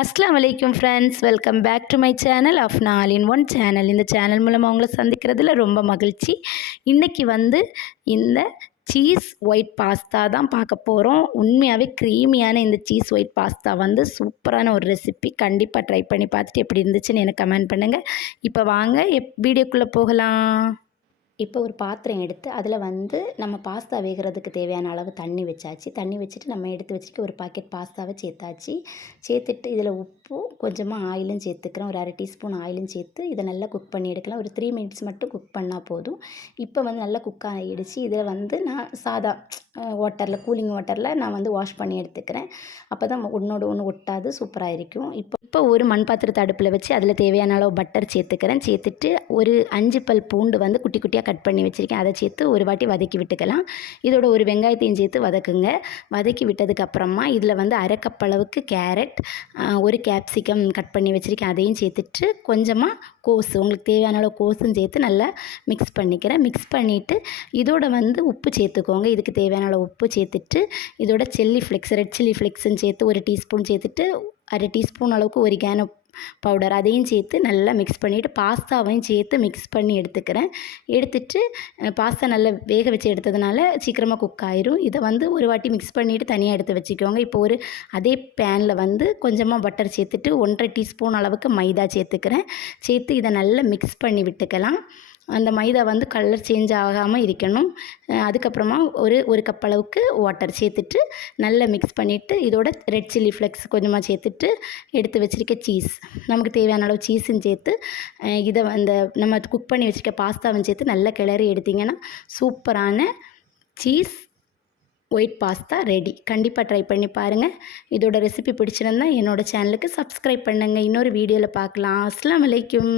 அஸ்ஸலாமு அலைக்கும் friends, welcome back to my channel Afna all in one channel. இந்த channel மூலமாக உங்களை சந்திக்கிறதுல ரொம்ப மகிழ்ச்சி. இன்றைக்கி இந்த சீஸ் ஒயிட் பாஸ்தா தான் பார்க்க போகிறோம். உண்மையாகவே க்ரீமியான இந்த சீஸ் ஒயிட் பாஸ்தா சூப்பரான ஒரு ரெசிபி. கண்டிப்பாக ட்ரை பண்ணி பார்த்துட்டு எப்படி இருந்துச்சுன்னு எனக்கு கமெண்ட் பண்ணுங்கள். இப்போ வாங்க வீடியோக்குள்ளே போகலாம். இப்போ ஒரு பாத்திரம் எடுத்து அதில் நம்ம பாஸ்தா வேகிறதுக்கு தேவையான அளவு தண்ணி வச்சாச்சு. தண்ணி வச்சுட்டு நம்ம எடுத்து வச்சுட்டு ஒரு பாக்கெட் பாஸ்தாவை சேர்த்தாச்சு. சேர்த்துட்டு இதில் உப்பும் கொஞ்சமாக ஆயிலும் சேர்த்துக்கிறேன். ஒரு 1/2 டீஸ்பூன் ஆயிலும் சேர்த்து இதை நல்லா குக் பண்ணி எடுக்கலாம். ஒரு 3 மினிட்ஸ் மட்டும் குக் பண்ணால் போதும். இப்போ நல்லா குக் ஆகிடுச்சு. இதில் நான் சாதா வாட்டரில் கூலிங் வாட்டரில் நான் வாஷ் பண்ணி எடுத்துக்கிறேன். அப்போ தான் ஒன்றோடு ஒன்று ஒட்டாது, சூப்பராக இருக்கும். இப்போ ஒரு மண் பாத்திரத்தை அடுப்பில் வச்சு அதில் தேவையான அளவு பட்டர் சேர்த்துக்கிறேன். சேர்த்துட்டு ஒரு 5 பல் பூண்டு குட்டி குட்டியாக கட் பண்ணி வச்சுருக்கேன். அதை சேர்த்து ஒரு வாட்டி வதக்கி விட்டுக்கலாம். இதோட ஒரு வெங்காயத்தையும் சேர்த்து வதக்குங்க. வதக்கி விட்டதுக்கப்புறமா இதில் 1/2 கப் அளவுக்கு கேரட், ஒரு கேப்சிகம் கட் பண்ணி வச்சுருக்கேன். அதையும் சேர்த்துட்டு கொஞ்சமாக கோஸு, உங்களுக்கு தேவையான அளவு கோஸும் சேர்த்து நல்லா மிக்ஸ் பண்ணிக்கிறேன். மிக்ஸ் பண்ணிவிட்டு இதோட உப்பு சேர்த்துக்கோங்க. இதுக்கு தேவையான அளவு உப்பு சேர்த்துட்டு இதோட ரெட் சில்லி ஃப்ளெக்ஸுன்னு சேர்த்து 1 டீஸ்பூன் சேர்த்துட்டு 1/2 டீஸ்பூன் அளவுக்கு ஒரிகானோ பவுடர் அதையும் சேர்த்து நல்லா மிக்ஸ் பண்ணிவிட்டு பாஸ்தாவையும் சேர்த்து மிக்ஸ் பண்ணி எடுத்துட்டு பாஸ்தா நல்லா வேக வச்சு எடுத்ததுனால சீக்கிரமாக குக் ஆயிரும். இதை ஒரு வாட்டி மிக்ஸ் பண்ணிவிட்டு தனியாக எடுத்து வச்சுக்கோங்க. இப்போ அதே பேனில் கொஞ்சமாக பட்டர் சேர்த்துட்டு 1/2 டீஸ்பூன் அளவுக்கு மைதா சேர்த்துக்கிறேன். சேர்த்து இதை நல்லா மிக்ஸ் பண்ணி விட்டுக்கலாம். அந்த மைதா கலர் சேஞ்ச் ஆகாமல் இருக்கணும். அதுக்கப்புறமா ஒரு கப் அளவுக்கு வாட்டர் சேர்த்துட்டு நல்லா மிக்ஸ் பண்ணிவிட்டு இதோட ரெட் சில்லி ஃப்ளெக்ஸ் கொஞ்சமாக சேர்த்துட்டு எடுத்து வச்சுருக்க சீஸ், நமக்கு தேவையான அளவு சீஸும் சேர்த்து இதை நம்ம குக் பண்ணி வச்சுருக்க பாஸ்தாவும் சேர்த்து நல்லா கிளறி எடுத்திங்கன்னா சூப்பரான சீஸ் ஒயிட் பாஸ்தா ரெடி. கண்டிப்பாக ட்ரை பண்ணி பாருங்கள். இதோட ரெசிபி பிடிச்சிருந்தா என்னோடய சேனலுக்கு சப்ஸ்கிரைப் பண்ணுங்கள். இன்னொரு வீடியோவில் பார்க்கலாம். அஸ்ஸலாமு அலைக்கும்.